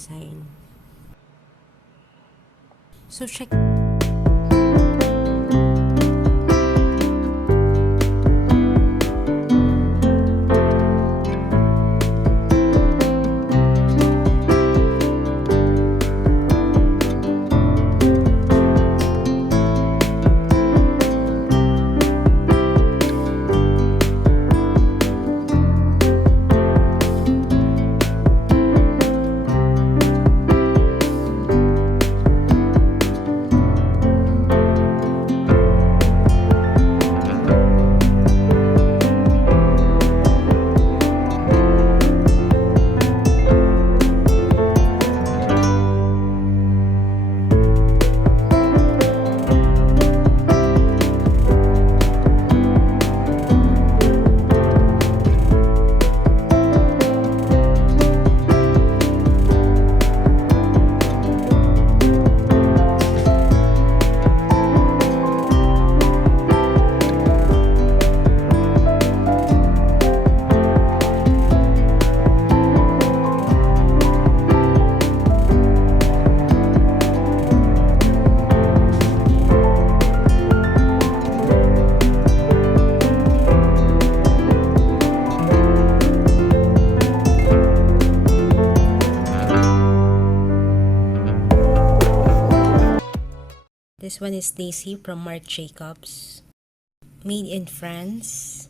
design. So check. This one is Daisy from Marc Jacobs. Made in France.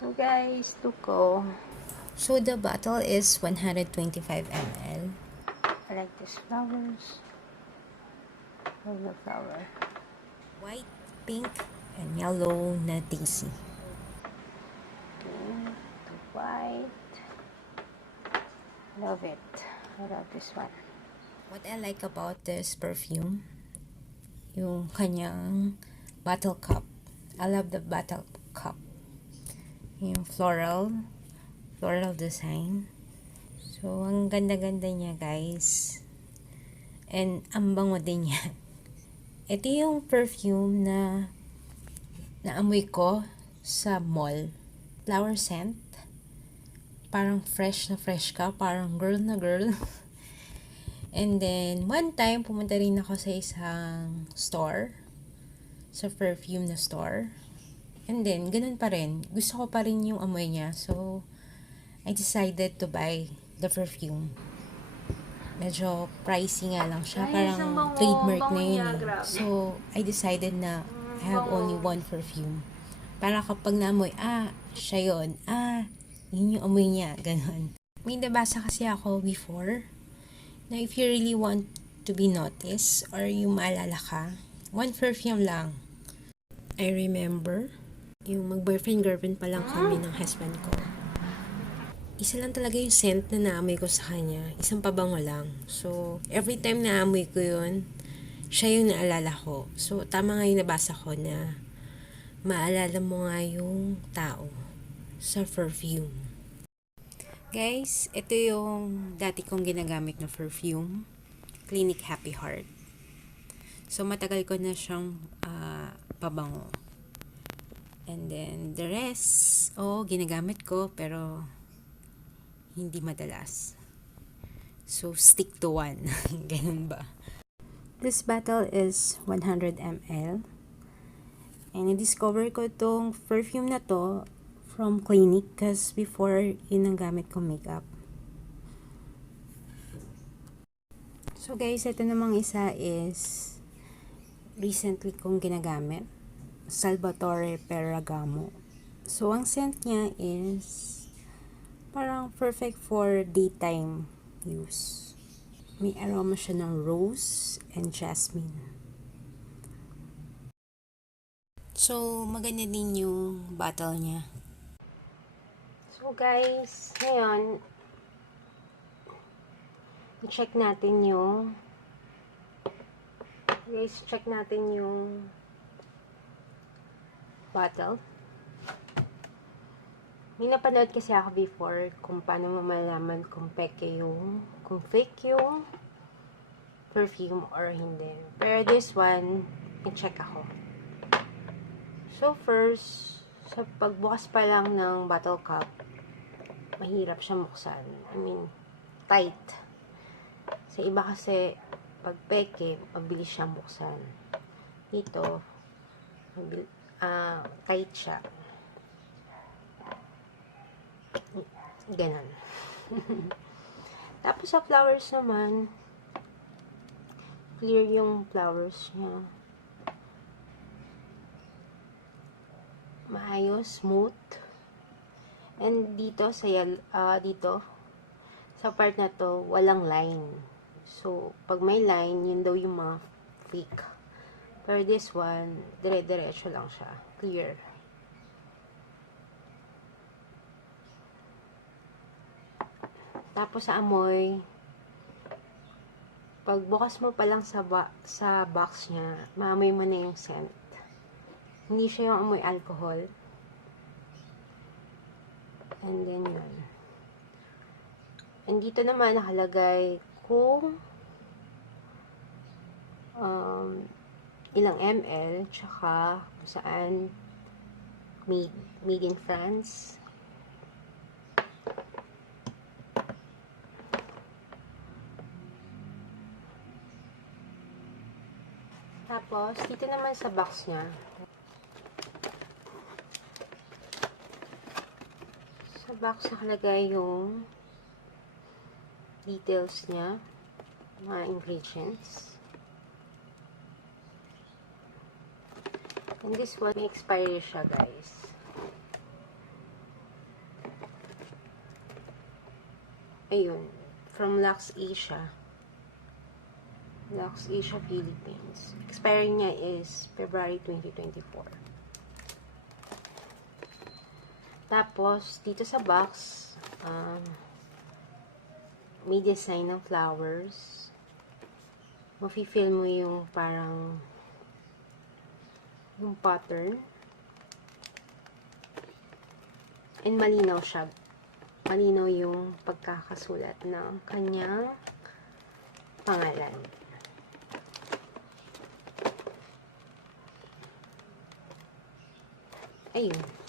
So guys, to go. So the bottle is 125 ml. I like these flowers. Love the flower. White, pink, and yellow na Daisy. Pink to white. Love it. I love this one. What I like about this perfume, yung kanyang bottle cup. I love the bottle cup. Yung floral design. So, ang ganda-ganda niya, guys. And, ang bango din niya. Ito yung perfume na naamoy ko sa mall. Flower scent. Parang fresh na fresh ka. Parang girl na girl. And then, one time, pumunta rin ako sa isang store. Sa perfume na store. And then, ganun pa rin. Gusto ko pa rin yung amoy niya. So, I decided to buy the perfume. Medyo pricey nga lang siya. Parang trademark na yun eh. So, I decided na I have only one perfume. Para kapag naamoy, siya yun. Yun yung amoy niya. Ganun. May nabasa kasi ako before na if you really want to be noticed or yung maalala ka, one perfume lang. I remember, yung mag-boyfriend-girlfriend pa lang kami ng husband ko. Isa lang talaga yung scent na naamoy ko sa kanya. Isang pabango lang. So, every time naamoy ko yun, siya yung naalala ko. So, tama nga yung nabasa ko na maalala mo nga yung tao sa perfume. Guys, ito yung dati kong ginagamit na perfume. Clinique Happy Heart. So, matagal ko na siyang pabango. And then, the rest, ginagamit ko, pero hindi madalas. So, stick to one. Ganun ba? This bottle is 100 ml. And na-discover ko itong perfume na to from Clinique kasi before yun ang gamit kong makeup. So guys, ito namang isa is recently kong ginagamit. Salvatore Ferragamo. So ang scent niya is parang perfect for daytime use. May aroma siya ng rose and jasmine. So maganda din yung bottle niya. So guys, ngayon, i-check natin yung bottle. May napanood kasi ako before kung paano mamalaman kung fake yung perfume or hindi. Pero this one, i-check ako. So first, sa pagbukas pa lang ng bottle cap, mahirap siya buksan. I mean, tight. Sa iba kasi, pag peke, mabilis siyang buksan. Dito, tight siya. Ganon. Tapos sa flowers naman, clear yung flowers niya. Maayos, smooth. And dito sa part na to, walang line. So, pag may line, yun daw yung mga fake. Pero this one, dire-diretso lang siya. Clear. Tapos sa amoy, pag bukas mo pa lang sa box niya, maamoy mo na yung scent. Hindi siya yung amoy alcohol. And then yun. And dito naman nakalagay kung ilang ml, tsaka kung saan made in France. Tapos, dito naman sa box niya, sa box nakalagay yung details niya, mga ingredients. And this one, may expiry siya, guys. Ayun, from Lux Asia, Philippines. Expiry niya is February 2024. Tapos, dito sa box, may design ng flowers. Mafe-feel mo yung parang yung pattern. And malinaw siya. Malinaw yung pagkakasulat ng kanyang pangalan. Ayun.